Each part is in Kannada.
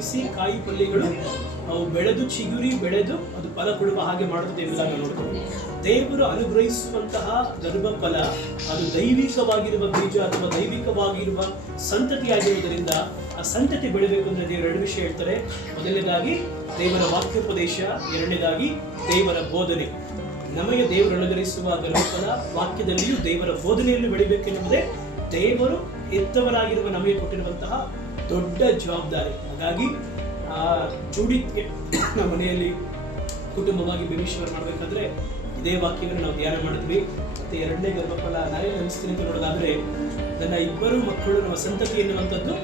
ಹುಟ್ಟಿಸಿ ಕಾಯಿ ಪಲ್ಯಗಳು ಅವು ಬೆಳೆದು ಚಿಗುರಿ ಬೆಳೆದು ಅದು ಫಲ ಕೊಡುವ ಹಾಗೆ ಮಾಡುತ್ತದೆ ಎಂಬುದಾಗಿ ನೋಡ್ತೀವಿ. ದೇವರು ಅನುಗ್ರಹಿಸುವಂತಹ ಗರ್ಭಫಲ ಅದು ದೈವಿಕವಾಗಿರುವ ಬೀಜ ಅಥವಾ ದೈವಿಕವಾಗಿರುವ ಸಂತತಿಯಾಗಿರುವುದರಿಂದ ಆ ಸಂತತಿ ಬೆಳೆಯಬೇಕು ಅಂದ್ರೆ ದೇವರು ಎರಡು ವಿಷಯ ಹೇಳ್ತಾರೆ. ಮೊದಲನೇದಾಗಿ ದೇವರ ವಾಕ್ಯೋಪದೇಶ, ಎರಡನೇದಾಗಿ ದೇವರ ಬೋಧನೆ. ನಮಗೆ ದೇವರು ಅನುಗ್ರಹಿಸುವ ಗರ್ಭಫಲ ವಾಕ್ಯದಲ್ಲಿಯೂ ದೇವರ ಬೋಧನೆಯಲ್ಲಿ ಬೆಳಿಬೇಕೆನ್ನುವುದೇ ದೇವರು ಎತ್ತವರಾಗಿರುವ ನಮಗೆ ಕೊಟ್ಟಿರುವಂತಹ ದೊಡ್ಡ ಜವಾಬ್ದಾರಿ. ಹಾಗಾಗಿ ಜೂಡಿತ್ಗೆ ನಮ್ಮ ಮನೆಯಲ್ಲಿ ಕುಟುಂಬವಾಗಿ ಬೆನಿಶ್ವರ ಮಾಡಬೇಕಾದ್ರೆ ಇದೇ ವಾಕ್ಯವನ್ನು ನಾವು ಧ್ಯಾನ ಮಾಡಿದ್ವಿ. ಮತ್ತೆ ಎರಡನೇ ಗರ್ಭಫಲ ನಾನೇ ಅನಿಸ್ತೀನಿ ಅಂತ ನೋಡೋದಾದ್ರೆ, ನನ್ನ ಇಬ್ಬರು ಮಕ್ಕಳು ನಮ್ಮ ಸಂತತಿ ಎನ್ನುವಂಥದ್ದು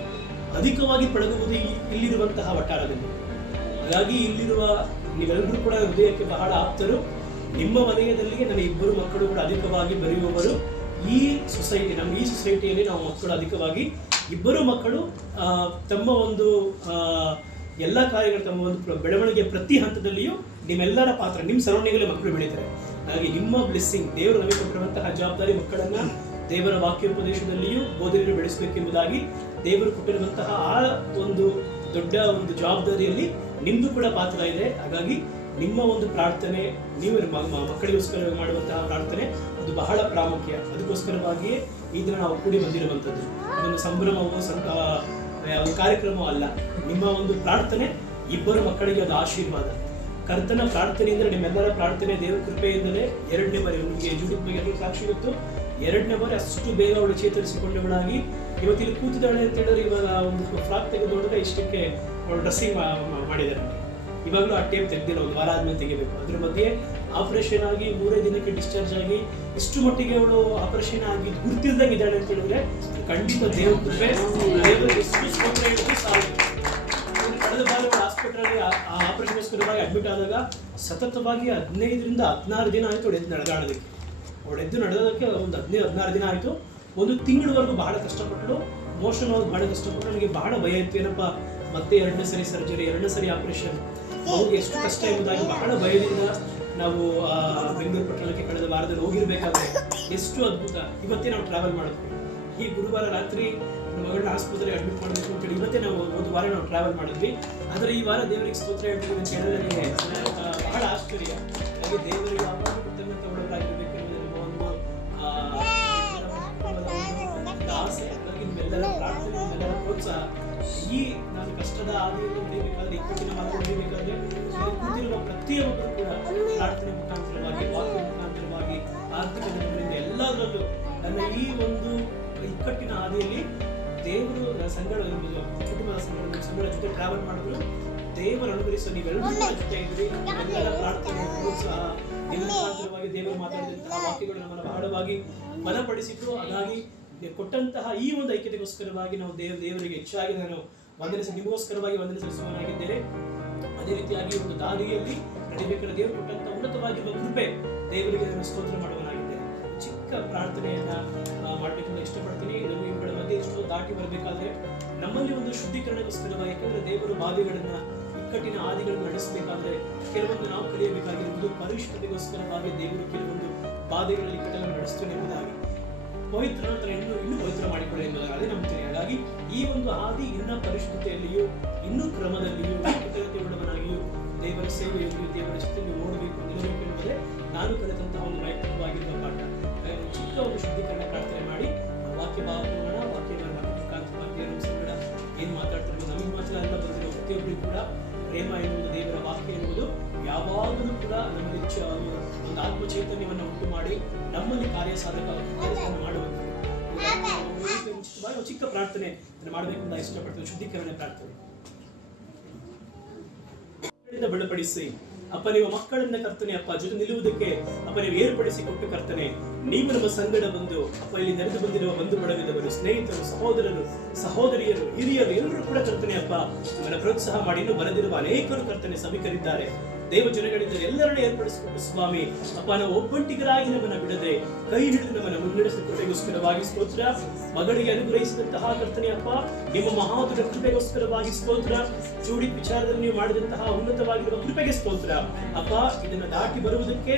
ಅಧಿಕವಾಗಿ ಪಳಗುವುದು ಇಲ್ಲಿರುವಂತಹ ವಠಾರದಲ್ಲಿ. ಹಾಗಾಗಿ ಇಲ್ಲಿರುವ ನೀವೆಲ್ಲರೂ ಕೂಡ ಹೃದಯಕ್ಕೆ ಬಹಳ ಆಪ್ತರು. ನಿಮ್ಮ ವಲಯದಲ್ಲಿಯೇ ನನ್ನ ಇಬ್ಬರು ಮಕ್ಕಳು ಕೂಡ ಅಧಿಕವಾಗಿ ಬರೆಯುವವರು ಈ ಸೊಸೈಟಿ. ನಮ್ಮ ಈ ಸೊಸೈಟಿಯಲ್ಲಿ ನಾವು ಮಕ್ಕಳು ಅಧಿಕವಾಗಿ ಇಬ್ಬರು ಮಕ್ಕಳು ತಮ್ಮ ಒಂದು ಎಲ್ಲ ಕಾರ್ಯಗಳು, ತಮ್ಮ ಒಂದು ಬೆಳವಣಿಗೆ ಪ್ರತಿ ಹಂತದಲ್ಲಿಯೂ ನಿಮ್ಮೆಲ್ಲರ ಪಾತ್ರ, ನಿಮ್ಮ ಸರೌಂಡಿಂಗಲ್ಲಿ ಮಕ್ಕಳು ಬೆಳೀತಾರೆ. ಹಾಗಾಗಿ ನಿಮ್ಮ ಬ್ಲೆಸ್ಸಿಂಗ್, ದೇವರು ನಮಗೆ ಕೊಟ್ಟಿರುವಂತಹ ಜವಾಬ್ದಾರಿ ಮಕ್ಕಳನ್ನ ದೇವರ ವಾಕ್ಯೋಪದೇಶದಲ್ಲಿಯೂ ಬೋಧನೆಯನ್ನು ಬೆಳೆಸಬೇಕೆಂಬುದಾಗಿ ದೇವರು ಕೊಟ್ಟಿರುವಂತಹ ಆ ಒಂದು ದೊಡ್ಡ ಒಂದು ಜವಾಬ್ದಾರಿಯಲ್ಲಿ ನಿಮ್ದು ಕೂಡ ಪಾತ್ರ ಇದೆ. ಹಾಗಾಗಿ ನಿಮ್ಮ ಒಂದು ಪ್ರಾರ್ಥನೆ, ನೀವು ಮಕ್ಕಳಿಗೋಸ್ಕರ ಮಾಡುವಂತಹ ಪ್ರಾರ್ಥನೆ ಅದು ಬಹಳ ಪ್ರಾಮುಖ್ಯ. ಅದಕ್ಕೋಸ್ಕರವಾಗಿಯೇ ಈ ದಿನ ನಾವು ಕೂಡಿ ಬಂದಿರುವಂಥದ್ದು. ಅದೊಂದು ಸಂಭ್ರಮವೋ ಒಂದು ಕಾರ್ಯಕ್ರಮವೂ ಅಲ್ಲ. ನಿಮ್ಮ ಒಂದು ಪ್ರಾರ್ಥನೆ ಇಬ್ಬರು ಮಕ್ಕಳಿಗೆ ಅದು ಆಶೀರ್ವಾದ. ಕರ್ತನ ಪ್ರಾರ್ಥನೆಯಿಂದ ನಿಮ್ಮೆಲ್ಲರ ಪ್ರಾರ್ಥನೆ ದೇವರ ಕೃಪೆಯಿಂದಲೇ ಎರಡನೇ ಬಾರಿ ನಿಮಗೆ ಜುಡಿದ ಬಗ್ಗೆ ಎಲ್ಲರೂ ಸಾಕ್ಷಿ ಗೊತ್ತು. ಎರಡನೇ ಬಾರಿ ಅಷ್ಟು ಬೇಗ ಅವಳು ಚೇತರಿಸಿಕೊಂಡವಳಾಗಿ ಇವತ್ತಿಲ್ಲಿ ಕೂತಿದ್ದಾಳೆ ಅಂತ ಹೇಳಿದ್ರೆ, ಇವಾಗ ಒಂದು ಫ್ರಾಕ್ ತೆಗೆದು ನೋಡಿದ್ರೆ ಇಷ್ಟಕ್ಕೆ ಅವಳು ಡ್ರೆಸ್ಸಿಂಗ್ ಮಾಡಿದ್ದಾರೆ. ಇವಾಗಲೂ ಆ ಟೇಪ್ ತೆಗೆದಿಲ್ಲ, ಒಂದು ವಾರ ಆದ್ಮೇಲೆ ತೆಗಿಬೇಕು. ಅದ್ರ ಮಧ್ಯೆ ಆಪರೇಷನ್ ಆಗಿ 3 ದಿನಕ್ಕೆ ಡಿಸ್ಚಾರ್ಜ್ ಆಗಿ ಇಷ್ಟು ಮಟ್ಟಿಗೆ ಅವಳು ಆಪರೇಷನ್ ಆಗಿ ಗುರ್ತಿಲ್ದಂಗೆ ಇದ್ದಾಳೆ ಅಂತ ಹೇಳಿದ್ರೆ ಖಂಡಿತ ದೇವ್ರ ಕೃಪೆ. ದೇವರಿಗೆ ಎಷ್ಟು ಸ್ತೋತ್ರ ಹೇಳಿದ್ರು ಸಾಕು. ಕಳೆದ ಬಾರಿ ಹಾಸ್ಪಿಟಲ್ ಆಪರೇಷನ್ಗೋಸ್ಕರವಾಗಿ ಅಡ್ಮಿಟ್ ಆದಾಗ ಸತತವಾಗಿ 15ರಿಂದ 16 ದಿನ ಆಯಿತು ಅವಳು ಎದ್ದು ನಡೆದಾಡೋದಕ್ಕೆ. ಅವಳು ಎದ್ದು ನಡೆದೋದಕ್ಕೆ ಒಂದು 15-16 ದಿನ ಆಯಿತು. ಒಂದು ತಿಂಗಳವರೆಗೂ ಬಹಳ ಕಷ್ಟಪಟ್ಟಳು. ಮೋಷನ್ ಹೋಗಿ ಬಹಳ ಕಷ್ಟಪಟ್ಟಳು. ನನಗೆ ಬಹಳ ಭಯ ಇತ್ತು, ಏನಪ್ಪ ಮತ್ತೆ ಎರಡನೇ ಸರಿ ಸರ್ಜರಿ, ಎರಡನೇ ಸರಿ ಆಪರೇಷನ್, ಅವ್ರಿಗೆ ಎಷ್ಟು ಕಷ್ಟ ಎಂಬುದಾಗಿ ಬಹಳ ಭಯದಿಂದ ನಾವು ಬೆಂಗಳೂರು ಪಟ್ಟಣಕ್ಕೆ ಕಳೆದ ವಾರದಲ್ಲಿ ಹೋಗಿರ್ಬೇಕಾದ್ರೆ ಎಷ್ಟು ಅದ್ಭುತ. ಇವತ್ತೇ ನಾವು ಟ್ರಾವೆಲ್ ಮಾಡಿದ್ವಿ. ಈ ಗುರುವಾರ ರಾತ್ರಿ ನಮ್ಮ ಮಗಳನ್ನ ಆಸ್ಪತ್ರೆಗೆ ಅಡ್ಮಿಟ್ ಮಾಡಬೇಕು ಅಂತೇಳಿ ಇವತ್ತೇ ನಾವು ಒಂದು ವಾರ ನಾವು ಟ್ರಾವೆಲ್ ಮಾಡಿದ್ವಿ. ಆದರೆ ಈ ವಾರ ದೇವರಿಗೆ ಸ್ತೋತ್ರ ಹೇಳ್ತೀವಿ ಅಂತ ಹೇಳಿದ್ರೆ ನನಗೆ ಬಹಳ ಆಶ್ಚರ್ಯ. ಹಾಗೆ ದೇವರಿಗೆ ಯಾವಾಗ ಕೃತಜ್ಞತೆಯುಳ್ಳವರಾಗಿರ್ಬೇಕು ಎನ್ನುವುದು ಒಂದು ಆಸೆ. ಹಾಗಾಗಿ ನಿಮ್ಮೆಲ್ಲರ ಪ್ರಾರ್ಥನೆ, ನಿಮ್ಮೆಲ್ಲರ ಪ್ರೋತ್ಸಾಹ ಈ ನಾನು ಕಷ್ಟದ ಹಾದಿಯನ್ನು ಹೊಡಿಬೇಕಾದ್ರೆ, ಇಕ್ಕಟ್ಟಿನ ಮಾರ್ಗ ಹೊಡಿಬೇಕಾದ್ರೆ ಕೂತಿರುವ ಪ್ರತಿಯೊಬ್ಬರು ಕೂಡ ಪ್ರಾರ್ಥನೆ ಮುಖಾಂತರವಾಗಿ, ವಾಕ್ಯ ಮುಖಾಂತರವಾಗಿ, ಆರ್ಥಿಕ ನೆರವಿನಿಂದ ಎಲ್ಲದರಲ್ಲೂ ನನ್ನ ಈ ಒಂದು ಇಕ್ಕಟ್ಟಿನ ಹಾದಿಯಲ್ಲಿ ದೇವರು ಸಂಗಡ ಕುಟುಂಬದ ಸಂಗಡ ಜೊತೆ ಟ್ರಾವೆಲ್ ಮಾಡಿದ್ರು. ದೇವರು ಅನುಗ್ರಹಿಸೋ ನೀವೆಲ್ಲರೂ ಜೊತೆ ಇದ್ರಿ. ಎಲ್ಲರ ಪ್ರಾರ್ಥನೆ, ಪ್ರೋತ್ಸಾಹ, ನಿಮ್ಮ ಮುಖಾಂತರವಾಗಿ ದೇವರು ಮಾತಾಡಿದಂತಹ ವಾಕ್ಯಗಳು ನಮ್ಮನ್ನು ಬಹಳವಾಗಿ ಬಲಪಡಿಸಿದ್ರು. ಹಾಗಾಗಿ ಕೊಟ್ಟಂತಹ ಈ ಒಂದು ಐಕ್ಯತೆಗೋಸ್ಕರವಾಗಿ ನಾವು ದೇವರಿಗೆ ಹೆಚ್ಚಾಗಿ ನಾನು ನಿಮಗೋಸ್ಕರವಾಗಿ ವಂದನೆ ಸಲ್ಲಿಸುವವನಾಗಿದ್ದೇನೆ. ಅದೇ ರೀತಿಯಾಗಿ ಒಂದು ದಾರಿಯಲ್ಲಿ ನಡಿಬೇಕಾದ ದೇವರು ಕೊಟ್ಟಂತಹ ಉನ್ನತವಾಗಿರುವ ಕೃಪೆ ದೇವರಿಗೆ ನಾನು ಸ್ತೋತ್ರ ಮಾಡುವನಾಗಿದ್ದೇನೆ. ಚಿಕ್ಕ ಪ್ರಾರ್ಥನೆಯನ್ನ ಮಾಡಬೇಕಂತ ಇಷ್ಟಪಡ್ತೀನಿ. ನಾವು ಇವುಗಳ ಮಧ್ಯೆ ಎಷ್ಟೋ ದಾಟಿ ಬರಬೇಕಾದ್ರೆ ನಮ್ಮಲ್ಲಿ ಒಂದು ಶುದ್ಧೀಕರಣಗೋಸ್ಕರವಾಗಿ, ಯಾಕಂದ್ರೆ ದೇವರು ಬಾಧೆಗಳನ್ನ, ಇಕ್ಕಟ್ಟಿನ ಹಾದಿಗಳನ್ನು ನಡೆಸಬೇಕಾದ್ರೆ ಕೆಲವೊಂದು ನಾವು ಕಲಿಯಬೇಕಾಗಿರುವುದು ಪರಿಶುದ್ಧತೆಗೋಸ್ಕರವಾಗಿ ದೇವರು ಕೆಲವೊಂದು ಬಾಧೆಗಳಲ್ಲಿ ಇಕ್ಕಟ್ಟನ್ನು ನಡೆಸ್ತೇನೆ ಎಂಬುದಾಗಿ ಪವಿತ್ರ ನಂತರ ಇನ್ನೂ ಪವಿತ್ರ ಮಾಡಿಕೊಳ್ಳಿ ಎಂಬುದಾಗಿ ಅದೇ ನಂಬ್ತೀನಿ. ಹಾಗಾಗಿ ಈ ಒಂದು ಹಾದಿ ಇನ್ನ ಪರಿಶುದ್ಧತೆಯಲ್ಲಿಯೂ ಇನ್ನೂ ಕ್ರಮದಲ್ಲಿಯೂ ಕೃತಜ್ಞತೆಯುಳ್ಳವನಾಗಿಯೂ ದೇವರ ಸೇವೆಯಲ್ಲಿಯೂ ದೇವರ ಜೊತೆಯಲ್ಲಿ ಓಡಬೇಕು, ನಿಲ್ಲಬೇಕು ಎಂಬುದೇ ನಾನು ಕಲಿತಂತಹ ಒಂದು ವೈಯಕ್ತಿಕವಾಗಿರುವ ಪಾಠ. ಚಿಕ್ಕ ಒಂದು ಶುದ್ಧೀಕರಣ ಪ್ರಾರ್ಥನೆ ಮಾಡಿ ವಾಕ್ಯ ಭಾವನ ವಾಕ್ಯವನ್ನು ಮುಖಾಂತರವಾಗಿ ನಮ್ಮ ಸಂಗಡ ಏನು ಮಾತಾಡ್ತಿರ್ಬೋದು, ನಮಗೆ ಮಾತ್ರ ಎಲ್ಲ ಬಂದಿರೋ ಪ್ರತಿಯೊಬ್ಬರಿಗೂ ಕೂಡ ಪ್ರೇಮ ಎನ್ನುವುದು, ದೇವರ ವಾಕ್ಯ ಎನ್ನುವುದು ಯಾವಾಗಲೂ ಕೂಡ ನಮ್ಮಲ್ಲಿ ಒಂದು ಆತ್ಮಚೈತನ್ಯವನ್ನು ಉಂಟು ಮಾಡಿ ನಮ್ಮಲ್ಲಿ ಕಾರ್ಯಸಾಧಕ ಕೆಲಸವನ್ನು ಮಾಡಬೇಕು. ಚಿಕ್ಕ ಪ್ರಾರ್ಥನೆ ಮಾಡಬೇಕು ಅಂತ ಇಷ್ಟಪಡ್ತೇನೆ. ಶುದ್ಧೀಕರಣ ಪ್ರಾರ್ಥನೆ. ಬಲಪಡಿಸಿ ಅಪ್ಪ, ನಿಮ್ಮ ಮಕ್ಕಳನ್ನ ಕರ್ತನೆ ಅಪ್ಪ ಜೊತೆ ನಿಲ್ಲುವುದಕ್ಕೆ ಅಪ್ಪ ನೀವು ಏರ್ಪಡಿಸಿ ಕೊಟ್ಟು ಕರ್ತನೆ, ನೀವು ನಮ್ಮ ಸಂಗಡ ಬಂದು ಅಪ್ಪ ಇಲ್ಲಿ ನೆರೆದು ಬಂದಿರುವ ಬಂಧು ಬಳಗದವರು, ಸ್ನೇಹಿತರು, ಸಹೋದರರು, ಸಹೋದರಿಯರು, ಹಿರಿಯರು ಎಲ್ಲರೂ ಕೂಡ ಕರ್ತನೆ ಅಪ್ಪ ನಿಮ್ಮನ್ನ ಪ್ರೋತ್ಸಾಹ ಮಾಡಿ ಇನ್ನೂ ಬರೆದಿರುವ ಅನೇಕರು ಕರ್ತನೆ ಸಭಿಕರಿದ್ದಾರೆ, ದೇವ ಜನಗಳಿದ್ದಾರೆ. ಎಲ್ಲರನ್ನ ಏರ್ಪಡಿಸಿಕೊಟ್ಟು ಸ್ವಾಮಿ ಅಪ್ಪ, ನಾವು ಒಬ್ಬಂಟಿಗರಾಗಿ ನಮ್ಮನ್ನ ಬಿಡದೆ ಕೈ ಹಿಡಿದು ನಮ್ಮನ್ನ ಮುನ್ನಡೆಸಿದ ಕೃಪೆಗೋಸ್ಕರವಾಗಿ ಸ್ತೋತ್ರ. ಮಗಳಿಗೆ ಅನುಗ್ರಹಿಸಿದಂತಹ ಕರ್ತನೆ ಅಪ್ಪ ನಿಮ್ಮ ಮಹಾದೊಡ್ಡ ಕೃಪೆಗೋಸ್ಕರವಾಗಿ ಸ್ತೋತ್ರ. ಜೂಡಿ ವಿಚಾರದಲ್ಲಿ ನೀವು ಮಾಡಿದಂತಹ ಉನ್ನತವಾಗಿರುವ ಕೃಪೆಗೆ ಸ್ತೋತ್ರ ಅಪ್ಪ. ಇದನ್ನ ದಾಟಿ ಬರುವುದಕ್ಕೆ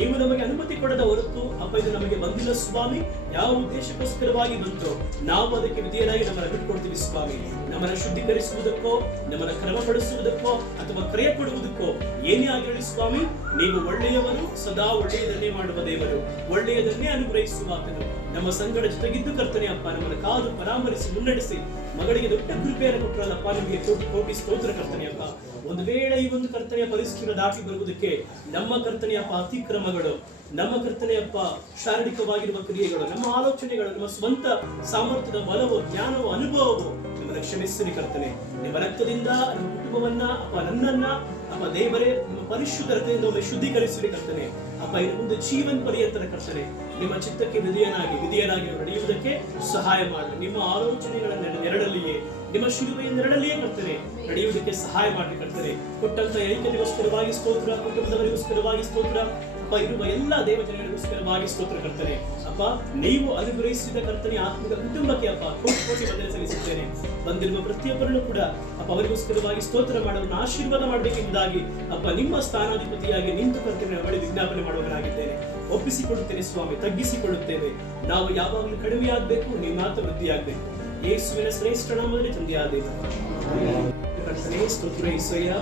ನೀವು ನಮಗೆ ಅನುಮತಿ ಕೊಡದ ಹೊರತು ಅಪ್ಪ, ಇದು ಅದು ನಮಗೆ ಬಂದಿಲ್ಲ ಸ್ವಾಮಿ. ಯಾವ ಉದ್ದೇಶಕ್ಕೋಸ್ಕರವಾಗಿ ಬಂತು ನಾವು ಅದಕ್ಕೆ ವಿಧೇಯರಾಗಿ ನಮ್ಮನ್ನು ಬಿಟ್ಕೊಡ್ತೀವಿ ಸ್ವಾಮಿ. ನಮ್ಮನ್ನು ಶುದ್ಧೀಕರಿಸುವುದಕ್ಕೋ, ನಮ್ಮನ್ನು ಕ್ರಮಪಡಿಸುವುದಕ್ಕೋ ಅಥವಾ ಕ್ರಿಯ ಕೊಡುವುದಕ್ಕೋ ಏನೇ ಆಗಿರಲಿ ಸ್ವಾಮಿ, ನೀವು ಒಳ್ಳೆಯವರು, ಸದಾ ಒಳ್ಳೆಯದನ್ನೇ ಮಾಡುವ ದೇವರು, ಒಳ್ಳೆಯದನ್ನೇ ಅನುಗ್ರಹಿಸುವಾತನು. ನಮ್ಮ ಸಂಗಡ ಜೊತೆಗಿದ್ದು ಕರ್ತನೆ ಅಪ್ಪ, ನಮ್ಮನ್ನು ಕಾದು ಪರಾಮರಿಸಿ ಮುನ್ನಡೆಸಿ ಮಗಳಿಗೆ ದೊಡ್ಡ ಕೃಪೆಯನ್ನು ಕೊಟ್ಟರಲ್ಲಪ್ಪ, ನಿಮಗೆ ಕೋಟಿ ಕೋಟಿ ಸ್ತೋತ್ರ ಕರ್ತನೆಯಪ್ಪ. ಒಂದು ವೇಳೆ ಈ ಒಂದು ಕರ್ತನೆಯ ಪರಿಸ್ಥಿತಿಯನ್ನು ದಾಟಿ ಬರುವುದಕ್ಕೆ ನಮ್ಮ ಕರ್ತನೆಯಪ್ಪ ಅತಿಕ್ರಮಗಳು, ನಮ್ಮ ಕರ್ತನೆಯಪ್ಪ ಶಾರೀರಿಕವಾಗಿರುವ ಕ್ರಿಯೆಗಳು, ನಮ್ಮ ಆಲೋಚನೆಗಳು, ನಮ್ಮ ಸ್ವಂತ ಸಾಮರ್ಥ್ಯದ ಬಲವು, ಜ್ಞಾನವು, ಅನುಭವವು ನಿಮ್ಮನ್ನು ಕ್ಷಮಿಸಿರಿ ಕರ್ತನೆ. ನಿಮ್ಮ ರಕ್ತದಿಂದ ನಮ್ಮ ಕುಟುಂಬವನ್ನ ಅಪ್ಪ, ನನ್ನನ್ನ ಅಪ್ಪ ದೇವರೇ ನಿಮ್ಮ ಪರಿಶುದ್ಧ ರಕ್ತದಿಂದ ಒಮ್ಮೆ ಶುದ್ಧೀಕರಿಸಿರಿ ಕರ್ತನೆ ಅಪ್ಪ. ಇನ್ನು ಮುಂದೆ ಜೀವನ್ ಪರ್ಯಂತರ ಕರ್ತನೆ ನಿಮ್ಮ ಚಿತ್ತಕ್ಕೆ ವಿಧೇಯರಾಗಿ ನಡೆಯುವುದಕ್ಕೆ ಸಹಾಯ ಮಾಡಿ. ನಿಮ್ಮ ಆಲೋಚನೆಗಳ ನೆರಳಲ್ಲಿಯೇ, ನಿಮ್ಮ ಶಿಲುಬೆಯ ನೆರಳಲ್ಲಿಯೇ ಕರ್ತನೆ ನಡೆಯುವುದಕ್ಕೆ ಸಹಾಯ ಮಾಡಿ ಕರ್ತನೆ. ಕೊಟ್ಟಂತ ಐಕ್ಯತೆಗೋಸ್ಕರವಾಗಿ ಸ್ತೋತ್ರ, ಕುಟುಂಬದವರಿಗೋಸ್ಕರವಾಗಿ ಸ್ತೋತ್ರ ಅಪ್ಪ, ಇರುವ ಎಲ್ಲ ದೇವಜನಗಳಿಗೋಸ್ಕರವಾಗಿ ಸ್ತೋತ್ರ ಕರ್ತನೆ ಅಪ್ಪ. ನೀವು ಅನುಗ್ರಹಿಸಿದ ಕರ್ತನೆ ಆತ್ಮಿಕ ಕುಟುಂಬಕ್ಕೆ ಅಪ್ಪ ಕೋಟಿ ಕೋಟಿ ವಂದನೆ ಸಲ್ಲಿಸುತ್ತೇನೆ. ಬಂದಿರುವ ಪ್ರತಿಯೊಬ್ಬರನ್ನು ಕೂಡ ಅಪ್ಪ ಅವರಿಗೋಸ್ಕರವಾಗಿ ಸ್ತೋತ್ರ ಮಾಡೋದನ್ನು ಆಶೀರ್ವಾದ ಮಾಡಬೇಕೆಂಬುದಾಗಿ ಅಪ್ಪ ನಿಮ್ಮ ಸ್ಥಾನಾಧಿಪತಿಯಾಗಿ ನಿಂತು ಕರ್ತನೆ ಬಳಿ ವಿಜ್ಞಾಪನೆ ಮಾಡುವನಾಗಿದ್ದೇನೆ. ಒಪ್ಪಿಸಿಕೊಡುತ್ತೇನೆ ಸ್ವಾಮಿ, ತಗ್ಗಿಸಿಕೊಳ್ಳುತ್ತೇವೆ. ನಾವು ಯಾವಾಗಲೂ ಕಡಿಮೆಯಾಗಬೇಕು, ನೀವು ಮಾತ್ರ ವೃದ್ಧಿಯಾಗಬೇಕು. ಯೇಸುವಿನ ಶ್ರೇಷ್ಠ ನಾಮದಲ್ಲಿ ತಂದೆಯಾದ ಕರ್ತನೆ ಸ್ತೋತ್ರ ಯೇಸಯ್ಯ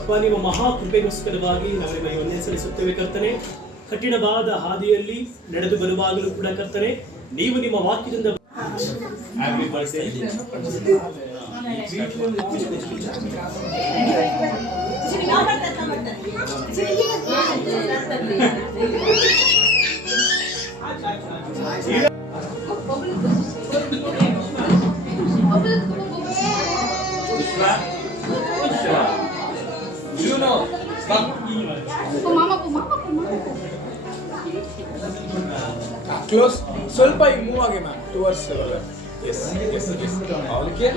ಅಪ್ಪ. ನಿಮ್ಮ ಮಹಾಕೃಪೆಗೋಸ್ಕರವಾಗಿ ನಾವು ನಿಮಗೆ ವಂದನೆ ಸಲ್ಲಿಸುತ್ತೇವೆ ಕರ್ತನೆ. ಕಠಿಣವಾದ ಹಾದಿಯಲ್ಲಿ ನಡೆದು ಬರುವಾಗಲೂ ಕೂಡ ಕರ್ತನೆ ನೀವು ನಿಮ್ಮ ವಾಕ್ಯದಿಂದ ಕ್ಲೋಸ್ ಸ್ವಲ್ಪ ಮೂವ್ ಆಗಿ ma'am towards. Yes yes yes ಅವಳಿಗೆ